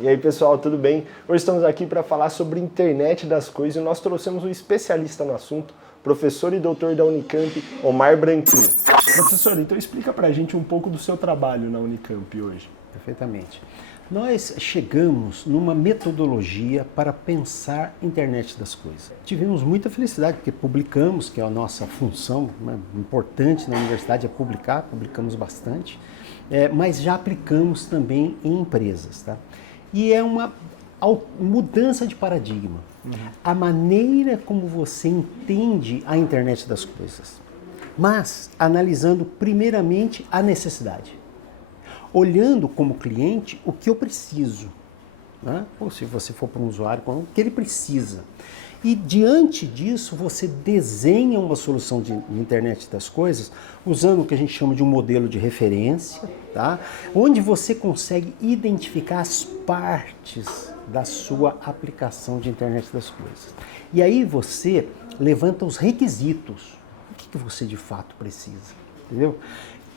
E aí pessoal, tudo bem? Hoje estamos aqui para falar sobre internet das coisas e nós trouxemos um especialista no assunto, professor e doutor da Unicamp, Omar Branquinho. Professor, então explica para a gente um pouco do seu trabalho na Unicamp hoje. Perfeitamente. Nós chegamos numa metodologia para pensar internet das coisas. Tivemos muita felicidade porque publicamos, que é a nossa função importante na universidade, é publicar, publicamos bastante, mas já aplicamos também em empresas, tá? E é uma mudança de paradigma. A maneira como você entende a internet das coisas, mas analisando primeiramente a necessidade. Olhando como cliente o que eu preciso, né? Ou se você for para um usuário, o que ele precisa. E diante disso você desenha uma solução de internet das coisas usando o que a gente chama de um modelo de referência, tá? Onde você consegue identificar as partes da sua aplicação de internet das coisas. E aí você levanta os requisitos. O que você de fato precisa, entendeu?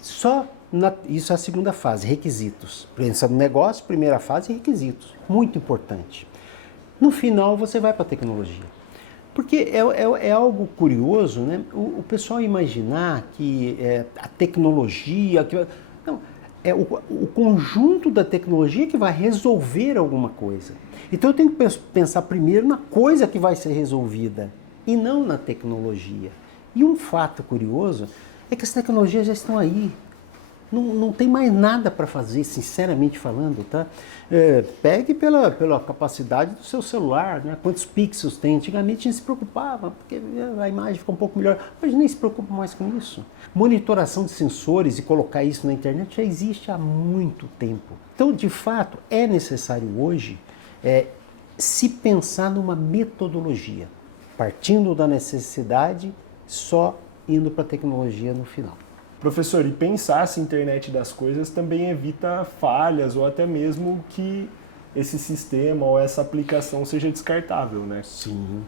Isso é a segunda fase, requisitos. Pensa no negócio, primeira fase, requisitos. Muito importante. No final, você vai para a tecnologia. Porque é algo curioso, né? O pessoal imaginar que a tecnologia... Não, é o conjunto da tecnologia que vai resolver alguma coisa. Então eu tenho que pensar primeiro na coisa que vai ser resolvida e não na tecnologia. E um fato curioso é que as tecnologias já estão aí. Não tem mais nada para fazer, sinceramente falando, tá? Pegue pela capacidade do seu celular, né? Quantos pixels tem. Antigamente a gente se preocupava, porque a imagem fica um pouco melhor. Hoje nem se preocupa mais com isso. Monitoração de sensores e colocar isso na internet já existe há muito tempo. Então, de fato, é necessário hoje se pensar numa metodologia, partindo da necessidade, só indo para a tecnologia no final. Professor, e pensar essa internet das coisas também evita falhas ou até mesmo que esse sistema ou essa aplicação seja descartável, né? Sim.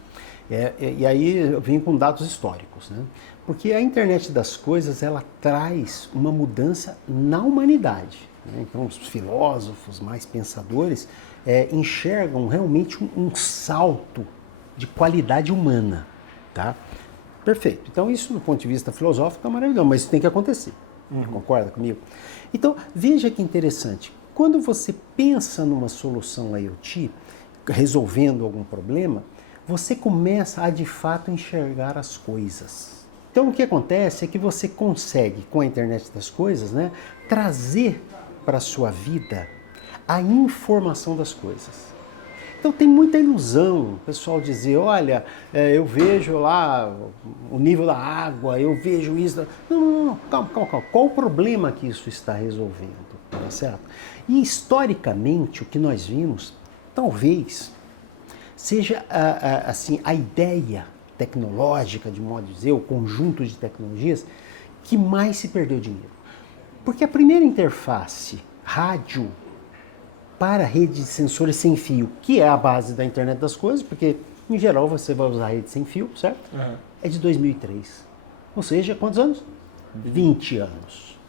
E aí eu vim com dados históricos, né? Porque a internet das coisas, ela traz uma mudança na humanidade, né? Então os filósofos mais pensadores enxergam realmente um salto de qualidade humana, tá? Perfeito. Então isso do ponto de vista filosófico é maravilhoso, mas isso tem que acontecer. Concorda comigo? Então veja que interessante. Quando você pensa numa solução IoT, resolvendo algum problema, você começa a de fato enxergar as coisas. Então o que acontece é que você consegue, com a internet das coisas, né, trazer para a sua vida a informação das coisas. Então tem muita ilusão, o pessoal dizer, olha, eu vejo lá o nível da água, eu vejo isso. Não, calma. Qual o problema que isso está resolvendo? Tá certo? E historicamente o que nós vimos, talvez, seja assim, a ideia tecnológica, de modo de dizer, o conjunto de tecnologias, que mais se perdeu dinheiro. Porque a primeira interface, rádio, para a rede de sensores sem fio, que é a base da internet das coisas, porque em geral você vai usar a rede sem fio, certo? É de 2003. Ou seja, quantos anos? 20 anos.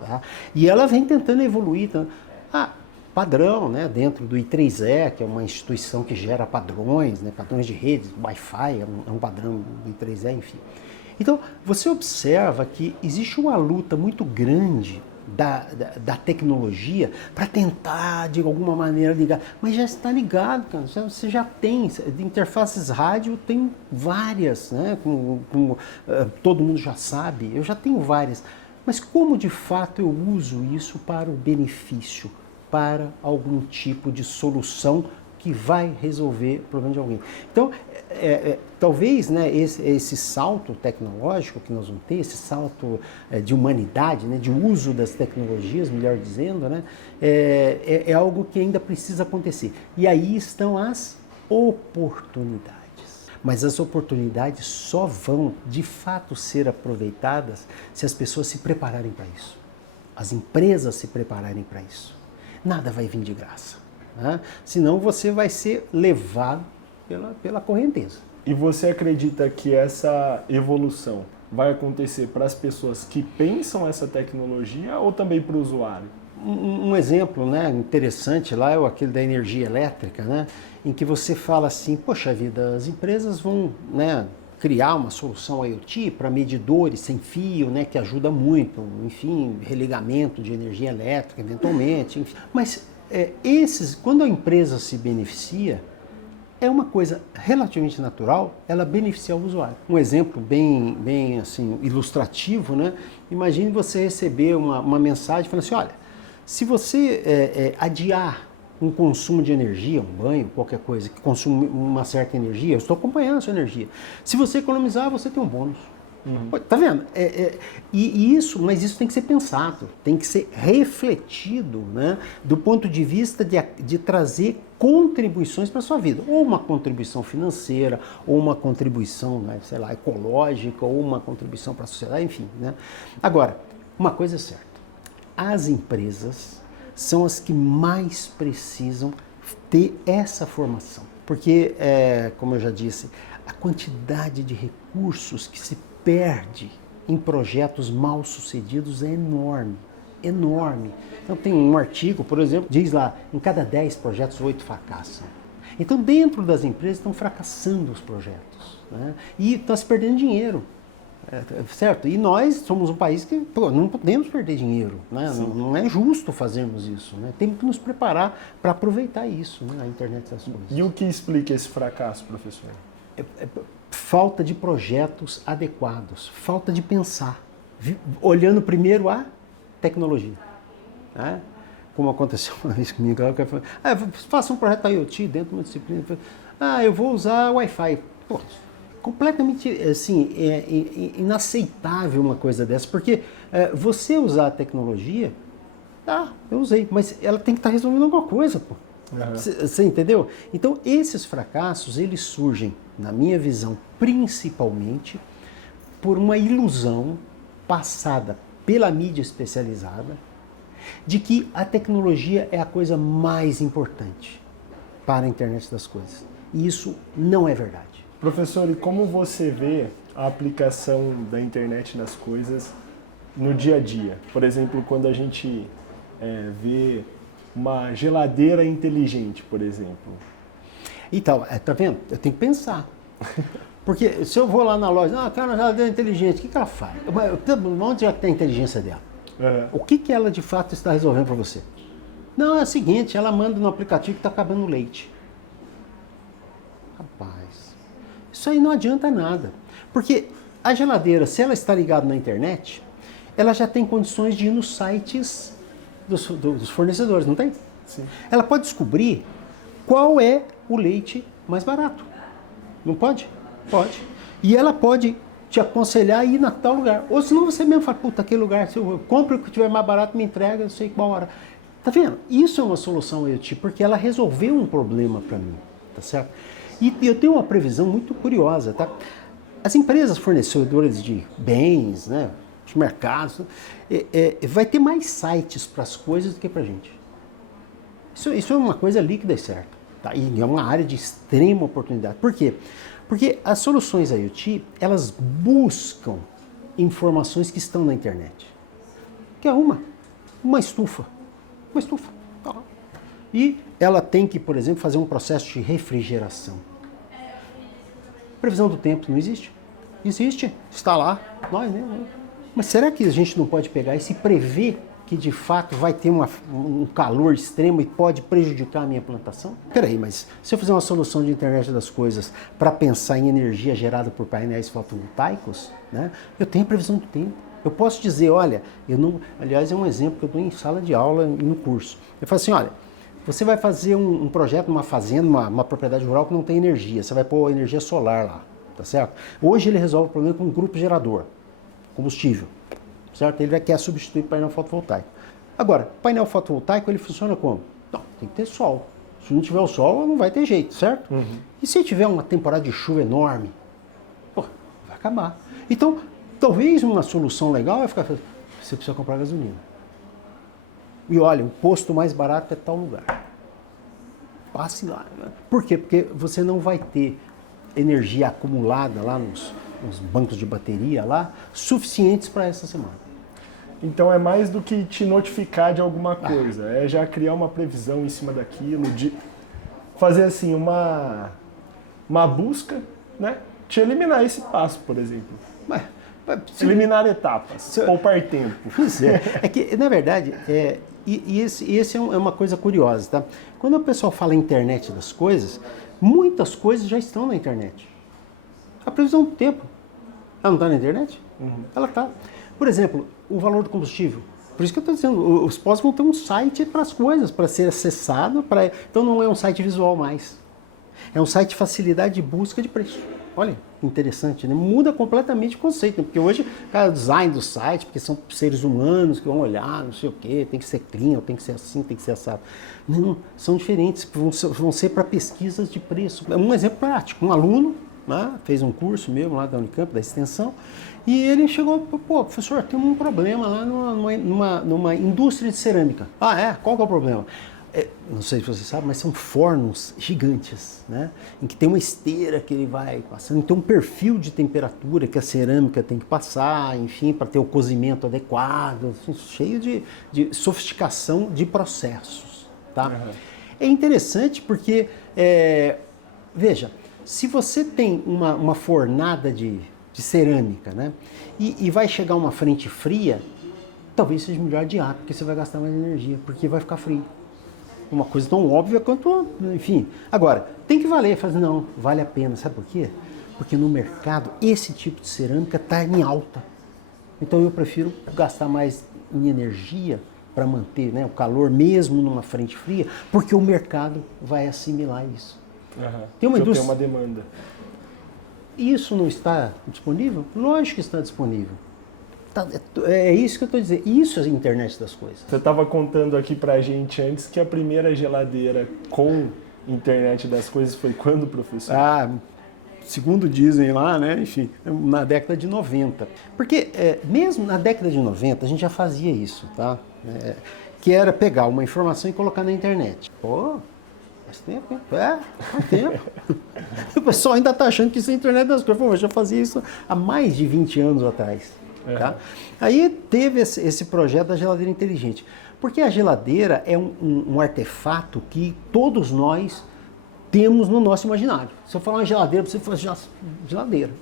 Tá? E ela vem tentando evoluir. Padrão, né? Dentro do I3E, que é uma instituição que gera padrões, né? Padrões de redes, Wi-Fi é um padrão do I3E, enfim. Então, você observa que existe uma luta muito grande da tecnologia para tentar, de alguma maneira, ligar. Mas já está ligado, cara. Você já tem. Interfaces rádio tem várias, né? Todo mundo já sabe. Eu já tenho várias. Mas como, de fato, eu uso isso para o benefício, para algum tipo de solução que vai resolver o problema de alguém? Então, talvez, né, esse salto tecnológico que nós vamos ter, esse salto de humanidade, né, de uso das tecnologias, melhor dizendo, né, é algo que ainda precisa acontecer. E aí estão as oportunidades. Mas as oportunidades só vão, de fato, ser aproveitadas se as pessoas se prepararem para isso. As empresas se prepararem para isso. Nada vai vir de graça, né? Senão você vai ser levado pela correnteza. E você acredita que essa evolução vai acontecer para as pessoas que pensam essa tecnologia ou também para o usuário? um exemplo, né, interessante lá é aquele da energia elétrica, né, em que você fala assim, poxa vida, as empresas vão, né, criar uma solução IoT para medidores sem fio, né, que ajuda muito, enfim, religamento de energia elétrica eventualmente, enfim. Mas quando a empresa se beneficia, é uma coisa relativamente natural, ela beneficiar o usuário. Um exemplo bem assim, ilustrativo, né? Imagine você receber uma mensagem falando assim, olha, se você adiar um consumo de energia, um banho, qualquer coisa que consome uma certa energia, eu estou acompanhando a sua energia. Se você economizar, você tem um bônus. Uhum. Tá vendo? Mas isso tem que ser pensado, tem que ser refletido, né, do ponto de vista de trazer contribuições para a sua vida. Ou uma contribuição financeira, ou uma contribuição, né, sei lá, ecológica, ou uma contribuição para a sociedade, enfim. Né? Agora, uma coisa é certa, as empresas são as que mais precisam ter essa formação. Porque, como eu já disse, a quantidade de recursos que se perde em projetos mal sucedidos é enorme, enorme. Então tem um artigo, por exemplo, diz lá, em cada 10 projetos, 8 fracassam. Então dentro das empresas estão fracassando os projetos, né? E está se perdendo dinheiro, certo? E nós somos um país que não podemos perder dinheiro, né? Não é justo fazermos isso, né? Temos que nos preparar para aproveitar isso, né? Na internet das coisas. E o que explica esse fracasso, professor? Falta de projetos adequados, falta de pensar, olhando primeiro a tecnologia. Né? Como aconteceu uma vez comigo, o cara falou, faça um projeto IoT dentro de uma disciplina. Eu vou usar Wi-Fi. Pô, completamente assim, inaceitável uma coisa dessa, porque você usar a tecnologia, eu usei, mas ela tem que estar resolvendo alguma coisa, pô. Você entendeu? Então, esses fracassos, eles surgem, na minha visão, principalmente por uma ilusão passada pela mídia especializada de que a tecnologia é a coisa mais importante para a internet das coisas. E isso não é verdade. Professor, e como você vê a aplicação da internet das coisas no dia a dia? Por exemplo, quando a gente vê uma geladeira inteligente, por exemplo. Então, tá vendo? Eu tenho que pensar. Porque se eu vou lá na loja, eu quero uma geladeira inteligente, o que ela faz? Onde é que tem a inteligência dela? O que ela de fato está resolvendo para você? Não, é o seguinte, ela manda no aplicativo que está acabando o leite. Rapaz, isso aí não adianta nada. Porque a geladeira, se ela está ligada na internet, ela já tem condições de ir nos sites dos fornecedores, não tem? Sim. Ela pode descobrir qual é o leite mais barato. Não pode? Pode. E ela pode te aconselhar a ir na tal lugar. Ou senão você mesmo fala, puta, aquele lugar, se eu compro o que tiver mais barato, me entrega, eu sei qual hora. Tá vendo? Isso é uma solução IoT, porque ela resolveu um problema para mim, tá certo? E eu tenho uma previsão muito curiosa, tá? As empresas fornecedoras de bens, né, os mercados, vai ter mais sites para as coisas do que para a gente. Isso é uma coisa líquida e certa. Tá? E é uma área de extrema oportunidade. Por quê? Porque as soluções IoT, elas buscam informações que estão na internet. Que é uma estufa. Uma estufa. E ela tem que, por exemplo, fazer um processo de refrigeração. Previsão do tempo não existe? Existe. Está lá. Nós, né? Mas será que a gente não pode pegar isso e prever que de fato vai ter um calor extremo e pode prejudicar a minha plantação? Peraí, mas se eu fizer uma solução de internet das coisas para pensar em energia gerada por painéis fotovoltaicos, né, eu tenho a previsão do tempo. Eu posso dizer, olha, aliás, é um exemplo que eu dou em sala de aula e no curso. Eu falo assim, olha, você vai fazer um projeto numa fazenda, uma propriedade rural que não tem energia, você vai pôr energia solar lá, tá certo? Hoje ele resolve o problema com um grupo gerador, combustível, certo? Ele quer substituir o painel fotovoltaico. Agora, o painel fotovoltaico, ele funciona como? Não, tem que ter sol. Se não tiver o sol, não vai ter jeito, certo? Uhum. E se tiver uma temporada de chuva enorme? Vai acabar. Então, talvez uma solução legal é ficar... Você precisa comprar gasolina. E olha, o posto mais barato é tal lugar. Passe lá. Por quê? Porque você não vai ter energia acumulada lá nos bancos de bateria lá, suficientes para essa semana. Então é mais do que te notificar de alguma coisa, é já criar uma previsão em cima daquilo, de fazer assim uma busca, né? Te eliminar esse passo, por exemplo. Eliminar etapas, poupar tempo. Pois é. É que, na verdade, esse é uma coisa curiosa, tá? Quando o pessoal fala internet das coisas, muitas coisas já estão na internet. A previsão do tempo, ela não está na internet? Ela está. Por exemplo, o valor do combustível. Por isso que eu estou dizendo, os postos vão ter um site para as coisas, para ser acessado. Então não é um site visual mais. É um site de facilidade de busca de preço. Olha, interessante, né? Muda completamente o conceito, né? Porque hoje, cara, o design do site, porque são seres humanos que vão olhar, não sei o quê, tem que ser clean, tem que ser assim, tem que ser assado. Não, são diferentes, vão ser para pesquisas de preço. Um exemplo prático, um aluno, né, fez um curso mesmo lá da Unicamp, da extensão, e ele chegou, pô, professor, tem um problema lá numa indústria de cerâmica. Ah, é? Qual que é o problema? Não sei se você sabe, mas são fornos gigantes, né? Em que tem uma esteira que ele vai passando, tem um perfil de temperatura que a cerâmica tem que passar, enfim, para ter o cozimento adequado, assim, cheio de sofisticação de processos, tá? Uhum. É interessante porque, veja, se você tem uma fornada de cerâmica, né? E vai chegar uma frente fria, talvez seja melhor adiar, porque você vai gastar mais energia, porque vai ficar frio. Uma coisa tão óbvia quanto, enfim. Agora, tem que valer. Faz, não, vale a pena. Sabe por quê? Porque no mercado, esse tipo de cerâmica está em alta. Então eu prefiro gastar mais em energia para manter, né, o calor mesmo numa frente fria, porque o mercado vai assimilar isso. Tem uma indústria... tem uma demanda. Isso não está disponível? Lógico que está disponível. É isso que eu estou dizendo. Isso é a internet das coisas. Você estava contando aqui pra gente antes que a primeira geladeira com internet das coisas foi quando, professor? Segundo dizem lá, né? Enfim, na década de 90. Porque mesmo na década de 90 a gente já fazia isso, tá? Que era pegar uma informação e colocar na internet. Pô, faz tempo, hein? Faz tempo. O pessoal ainda está achando que isso é a internet das coisas. Pô, eu já fazia isso há mais de 20 anos atrás. Tá? Aí teve esse projeto da geladeira inteligente, porque a geladeira é um artefato que todos nós temos no nosso imaginário. Se eu falar uma geladeira, você fala geladeira,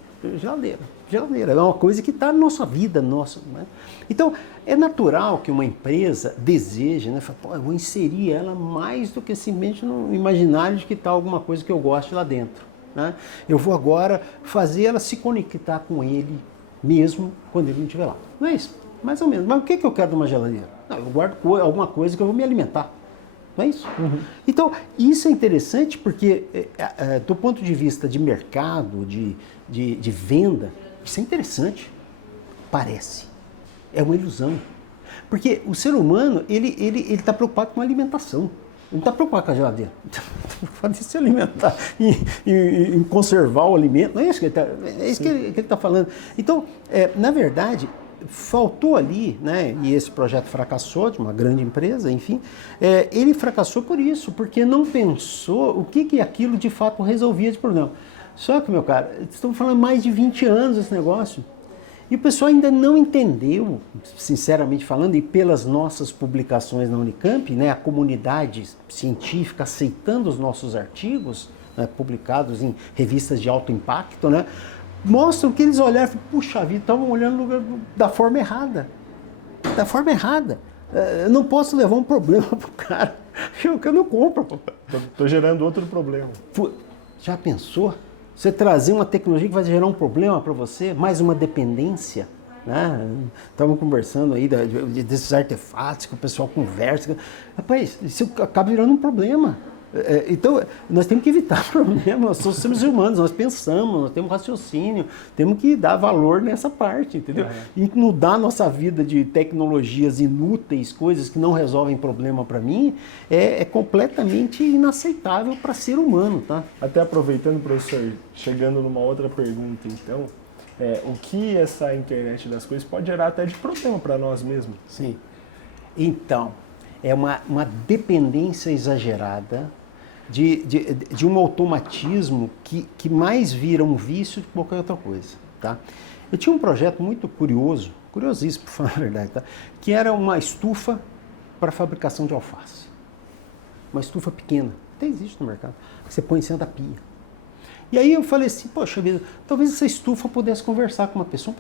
é uma coisa que está na nossa vida, né? Então é natural que uma empresa deseje, né? Fala, pô, eu vou inserir ela mais do que simplesmente no imaginário de que está alguma coisa que eu gosto lá dentro, né? Eu vou agora fazer ela se conectar com ele mesmo quando ele não estiver lá. Não é isso? Mais ou menos. Mas o que eu quero de uma geladeira? Não, eu guardo alguma coisa que eu vou me alimentar. Não é isso? Então, isso é interessante porque, do ponto de vista de mercado, de venda, isso é interessante. Parece. É uma ilusão. Porque o ser humano, ele está preocupado com a alimentação. Ele não está preocupado com a geladeira. Está preocupado em se alimentar, em conservar o alimento. Não é isso que ele está falando. Então, na verdade, faltou ali, né, e esse projeto fracassou, de uma grande empresa, enfim, ele fracassou por isso, porque não pensou o que aquilo de fato resolvia de problema. Só que, meu cara, estamos falando mais de 20 anos esse negócio. E o pessoal ainda não entendeu, sinceramente falando, e pelas nossas publicações na Unicamp, né, a comunidade científica aceitando os nossos artigos, né, publicados em revistas de alto impacto, né, mostram que eles olharam e falaram, puxa vida, estavam olhando da forma errada. Da forma errada. Eu não posso levar um problema para o cara que eu não compro. Estou gerando outro problema. Já pensou? Você trazer uma tecnologia que vai gerar um problema para você, mais uma dependência, né? Estamos conversando aí desses artefatos que o pessoal conversa. Rapaz, isso acaba virando um problema. Então, nós temos que evitar problemas, nós somos seres humanos, nós pensamos, nós temos raciocínio, temos que dar valor nessa parte, entendeu? E mudar a nossa vida de tecnologias inúteis, coisas que não resolvem problema para mim, é completamente inaceitável para ser humano, tá? Até aproveitando, professor, chegando numa outra pergunta, então, o que essa internet das coisas pode gerar até de problema para nós mesmos? Sim. Então, é uma dependência exagerada de um automatismo que mais vira um vício do que qualquer outra coisa, tá? Eu tinha um projeto muito curioso, curiosíssimo, para falar a verdade, tá? Que era uma estufa para fabricação de alface. Uma estufa pequena, até existe no mercado, que você põe em cima da pia. E aí eu falei assim, poxa vida, talvez essa estufa pudesse conversar com uma pessoa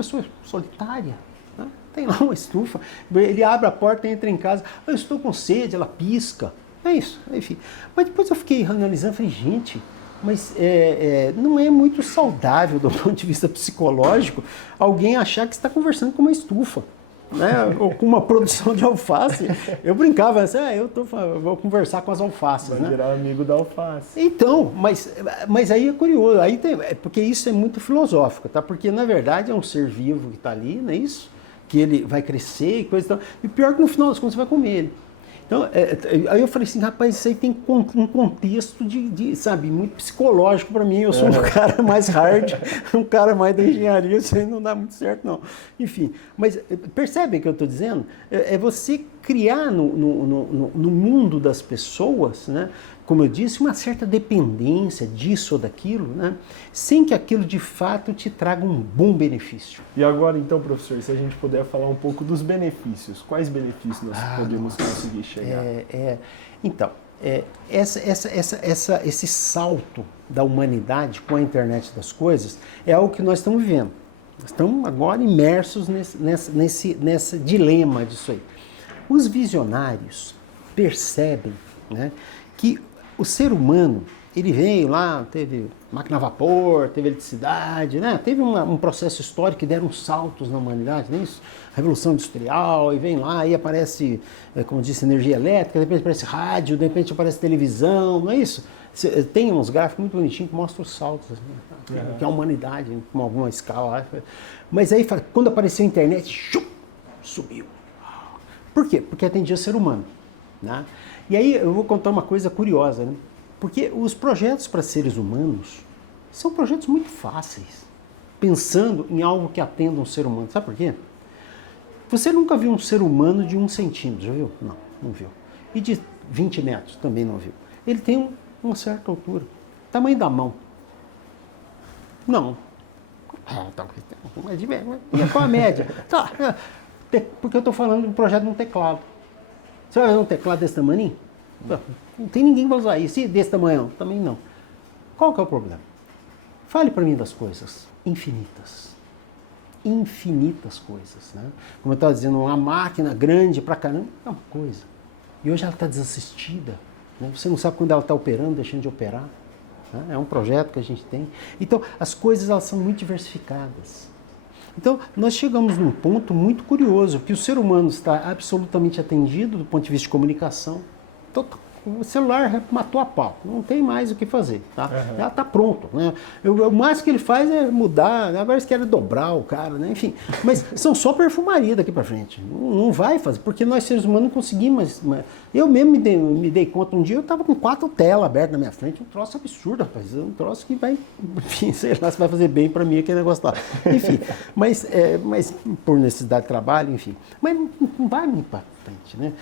solitária. Né? Tem lá uma estufa, ele abre a porta, entra em casa, eu estou com sede, ela pisca. É isso, enfim. Mas depois eu fiquei analisando, falei, gente, mas não é muito saudável do ponto de vista psicológico alguém achar que está conversando com uma estufa. Né? Ou com uma produção de alface. Eu brincava assim, vou conversar com as alfaces. Vai né? virar amigo da alface. Então, mas aí é curioso, aí porque isso é muito filosófico, tá? Porque na verdade é um ser vivo que está ali, não é isso? Que ele vai crescer e coisa e tal. E pior que no final das contas você vai comer ele. Então, aí eu falei assim, rapaz, isso aí tem um contexto sabe, muito psicológico para mim. Eu sou um cara mais hard, um cara mais da engenharia, isso aí não dá muito certo, não. Enfim, mas percebe o que eu estou dizendo? É você criar no mundo das pessoas, né, como eu disse, uma certa dependência disso ou daquilo, né, sem que aquilo de fato te traga um bom benefício. E agora, então, professor, se a gente puder falar um pouco dos benefícios, quais benefícios nós podemos conseguir chegar? Então, esse salto da humanidade com a internet das coisas é algo que nós estamos vivendo. Nós estamos agora imersos nesse dilema disso aí. Os visionários percebem, né, que o ser humano, ele veio lá, teve máquina a vapor, teve eletricidade, né? Teve um processo histórico que deram saltos na humanidade, não é isso? Revolução Industrial, e vem lá, aí aparece, como disse, energia elétrica, de repente aparece rádio, de repente aparece televisão, não é isso? Tem uns gráficos muito bonitinhos que mostram os saltos, assim, que é a humanidade, com alguma escala. Mas aí, quando apareceu a internet, subiu. Por quê? Porque atendia o ser humano. Né? E aí eu vou contar uma coisa curiosa, né? Porque os projetos para seres humanos são projetos muito fáceis, pensando em algo que atenda um ser humano. Sabe por quê? Você nunca viu um ser humano de 1 centímetro, já viu? Não viu. E de 20 metros, também não viu. Ele tem uma certa altura, tamanho da mão. Não. Qual a média? Tá. Porque eu estou falando de um projeto de um teclado. Você vai ver um teclado desse tamanho? Não tem ninguém que vai usar isso. E desse tamanho? Também não. Qual que é o problema? Fale para mim das coisas infinitas. Infinitas coisas. Né? Como eu estava dizendo, uma máquina grande pra caramba é uma coisa. E hoje ela está desassistida. Né? Você não sabe quando ela está operando, deixando de operar. Né? É um projeto que a gente tem. Então, as coisas elas são muito diversificadas. Então, nós chegamos num ponto muito curioso, que o ser humano está absolutamente atendido do ponto de vista de comunicação. O celular matou a pau, não tem mais o que fazer, tá? Já está pronto, né? O mais que ele faz é mudar, agora eles querem dobrar o cara, né? Enfim, mas são só perfumaria daqui para frente, não vai fazer, porque nós seres humanos não conseguimos, eu mesmo me dei conta, um dia eu estava com 4 telas abertas na minha frente, um troço absurdo, rapaz, um troço que vai, enfim, sei lá se vai fazer bem para mim aquele negócio lá, enfim, mas por necessidade de trabalho, enfim, mas não vai me para frente, né?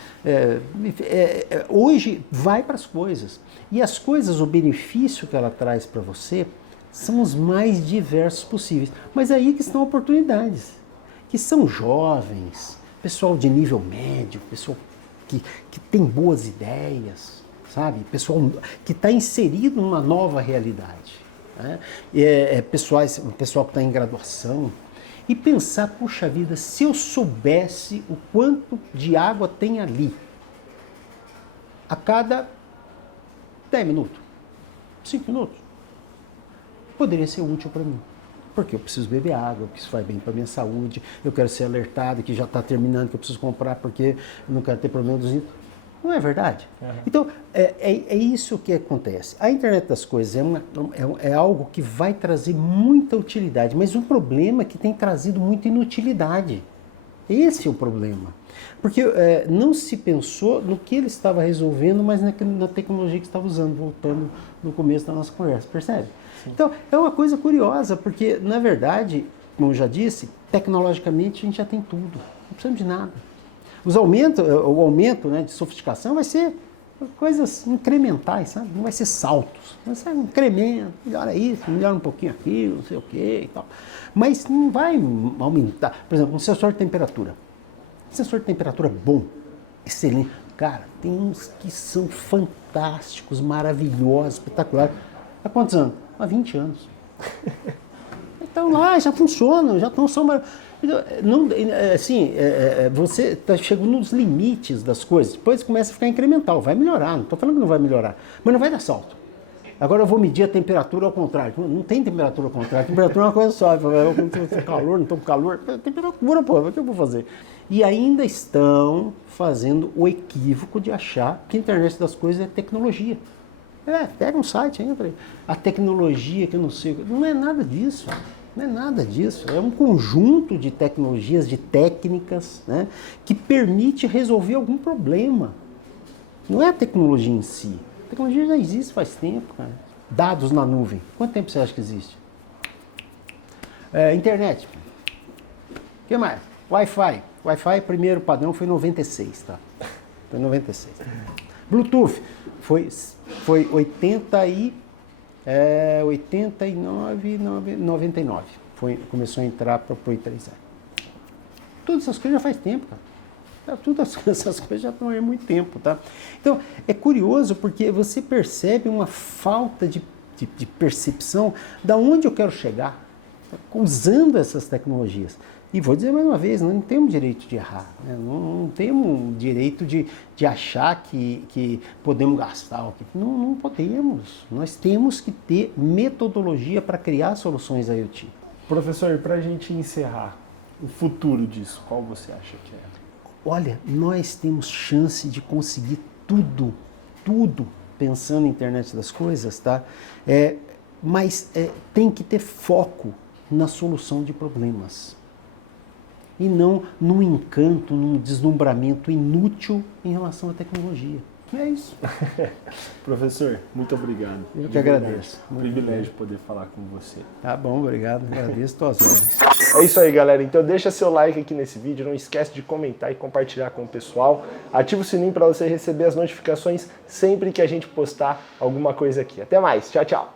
Hoje vai para as coisas. E as coisas, o benefício que ela traz para você são os mais diversos possíveis. Mas aí que estão oportunidades, que são jovens, pessoal de nível médio, pessoal que tem boas ideias, sabe? Pessoal que está inserido numa nova realidade. Né? Pessoal que está em graduação. E pensar, puxa vida, se eu soubesse o quanto de água tem ali, a cada 10 minutos, 5 minutos, poderia ser útil para mim. Porque eu preciso beber água, que isso faz bem para a minha saúde, eu quero ser alertado que já está terminando, que eu preciso comprar porque eu não quero ter problema dos itens. Não é verdade? Então, é isso que acontece. A internet das coisas é algo que vai trazer muita utilidade, mas o problema é que tem trazido muita inutilidade. Esse é o problema. Porque não se pensou no que ele estava resolvendo, mas na tecnologia que estava usando, voltando no começo da nossa conversa, percebe? Sim. Então, é uma coisa curiosa, porque, na verdade, como eu já disse, tecnologicamente a gente já tem tudo, não precisamos de nada. O aumento, né, de sofisticação vai ser Coisas incrementais, sabe? Não vai ser saltos. Vai ser um incremento, melhora isso, melhora um pouquinho aquilo, não sei o quê e tal. Mas não vai aumentar. Por exemplo, um sensor de temperatura. Um sensor de temperatura bom, excelente. Cara, tem uns que são fantásticos, maravilhosos, espetaculares. Há quantos anos? Há 20 anos. Então lá já funcionam, já estão só não, assim, você tá chegando nos limites das coisas, depois começa a ficar incremental, vai melhorar, não estou falando que não vai melhorar, mas não vai dar salto. Agora eu vou medir a temperatura ao contrário. Não tem temperatura ao contrário, a temperatura é uma coisa só. Eu estou calor, não estou com calor, temperatura, pô, o que eu vou fazer? E ainda estão fazendo o equívoco de achar que a internet das coisas é tecnologia. Pega um site, entra aí. A tecnologia que eu não sei, não é nada disso. Não é nada disso, é um conjunto de tecnologias, de técnicas, né, que permite resolver algum problema. Não é a tecnologia em si. A tecnologia já existe faz tempo, cara. Dados na nuvem. Quanto tempo você acha que existe? Internet. O que mais? Wi-Fi. Wi-Fi, primeiro padrão foi 96, tá? Foi 96. Bluetooth foi 89, 99. Começou a entrar para o 3R. Todas essas coisas já faz tempo, cara. Todas essas coisas já estão aí há muito tempo, tá? Então, é curioso porque você percebe uma falta de percepção da onde eu quero chegar usando essas tecnologias. E vou dizer mais uma vez, não temos direito de errar, né? Não temos direito de achar que podemos gastar o que... Não podemos. Nós temos que ter metodologia para criar soluções IoT. Professor, para a gente encerrar, o futuro disso, qual você acha que é? Olha, nós temos chance de conseguir tudo pensando em internet das coisas, tá? Mas tem que ter foco na solução de problemas. E não num encanto, num deslumbramento inútil em relação à tecnologia. É isso. Professor, muito obrigado. Eu que agradeço. Privilégio poder falar com você. Tá bom, obrigado. Agradeço tuas ordens. É isso aí, galera. Então deixa seu like aqui nesse vídeo. Não esquece de comentar e compartilhar com o pessoal. Ativa o sininho para você receber as notificações sempre que a gente postar alguma coisa aqui. Até mais. Tchau, tchau.